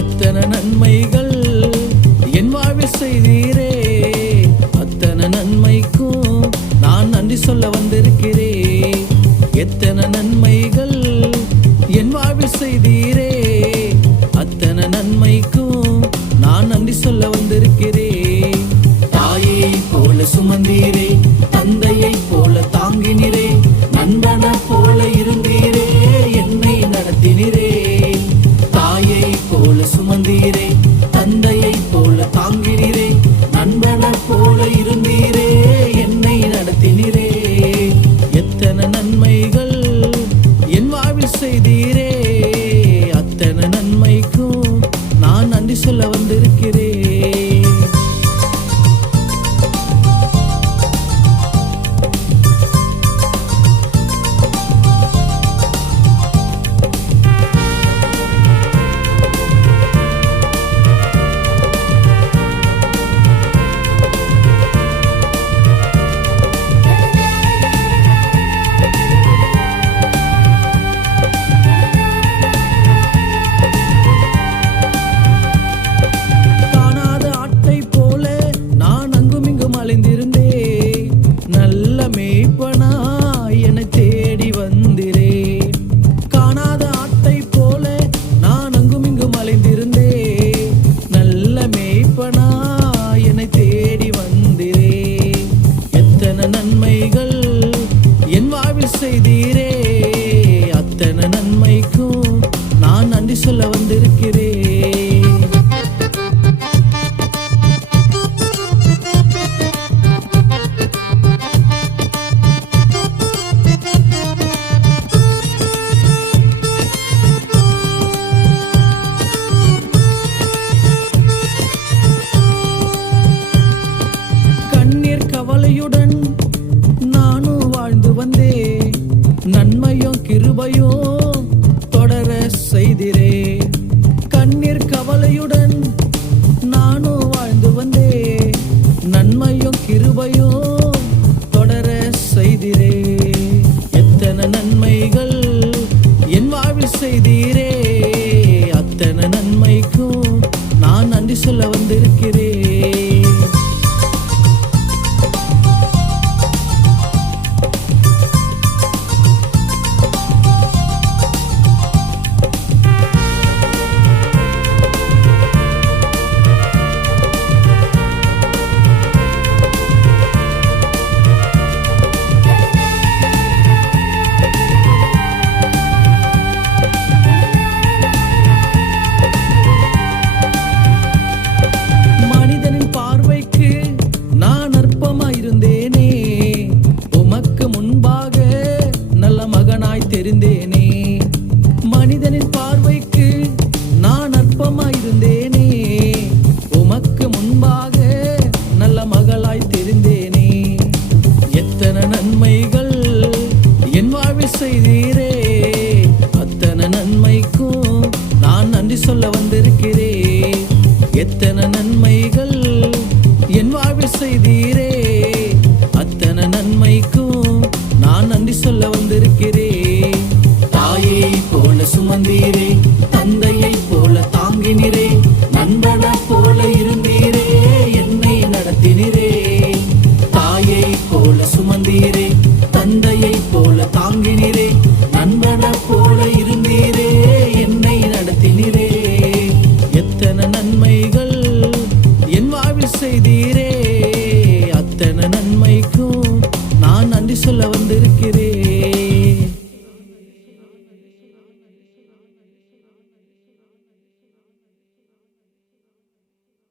எத்தனை நன்மைகள் என் வாழ்வில் செய்தீரே, அத்தனை நன்மைக்கும் நான் நன்றி சொல்ல வந்திருக்கிறேன். எத்தனை நன்மைகள் என் வாழ்வில் செய்தீரே, அத்தனை நன்மைக்கும் நான் நன்றி சொல்ல வந்திருக்கிறேன். தாயை போல சுமந்தீரே, தந்தையை போல தாங்கினீரே, நண்பன போல இருந்தீரே, என்னை நடத்தினீரே. தாயை போல சுமந்தீரே, தந்தையை போல தாங்கினீரே, நண்பன போல இருந்தீரே, என்னை நடத்தினீரே. எத்தனை நன்மைகள் என் வாழ்வில் செய்தீரே, அத்தனை நன்மைக்கும் நான் நன்றி சொல்ல வந்திருக்கிறேன். நன்மைகள் என் வாழ்வில் செய்தீரே, அத்தனை நன்மைக்கும் நான் நன்றி சொல்ல வந்திருக்கிறேன். கண்ணீர் கவலையுடன் நானும் வாழ்ந்து வந்தே, நன்மையும் கிருபையும் தொடர செய்திரே. கண்ணீர் கவலையுடன் நானும் வாழ்ந்து வந்தே, நன்மையும் கிருபையும் தொடர செய்திரே. எத்தனை நன்மைகள் என் வாழ்வில் செய்தீரே, அத்தனை நன்மைக்கும் நான் நன்றி சொல்ல வந்திருக்கிறேன். தெரிந்தேனே, மனிதனின் பார்வைக்கு நான் அற்பமாயிருந்தேனே, உமக்கு முன்பாக நல்ல மகளாய் தெரிந்தேனே. எத்தனை நன்மைகள் என் வாழ்வில் செய்தீரே, அத்தனை நன்மைக்கும் நான் நன்றி சொல்ல வந்திருக்கிறேன். எத்தனை நன்மைகள் என் வாழ்வில் செய்தீரே, அத்தனை நன்மைக்கும் நான் நன்றி சொல்ல வந்திருக்கிறேன். தாயை போல சுமந்தீரே, தந்தையை போல தாங்கினீரே, நண்பன போல இருந்தீரே, என்னை நடத்தினீரே. தாயை போல சுமந்தீரே, தந்தையை போல தாங்கினீரே,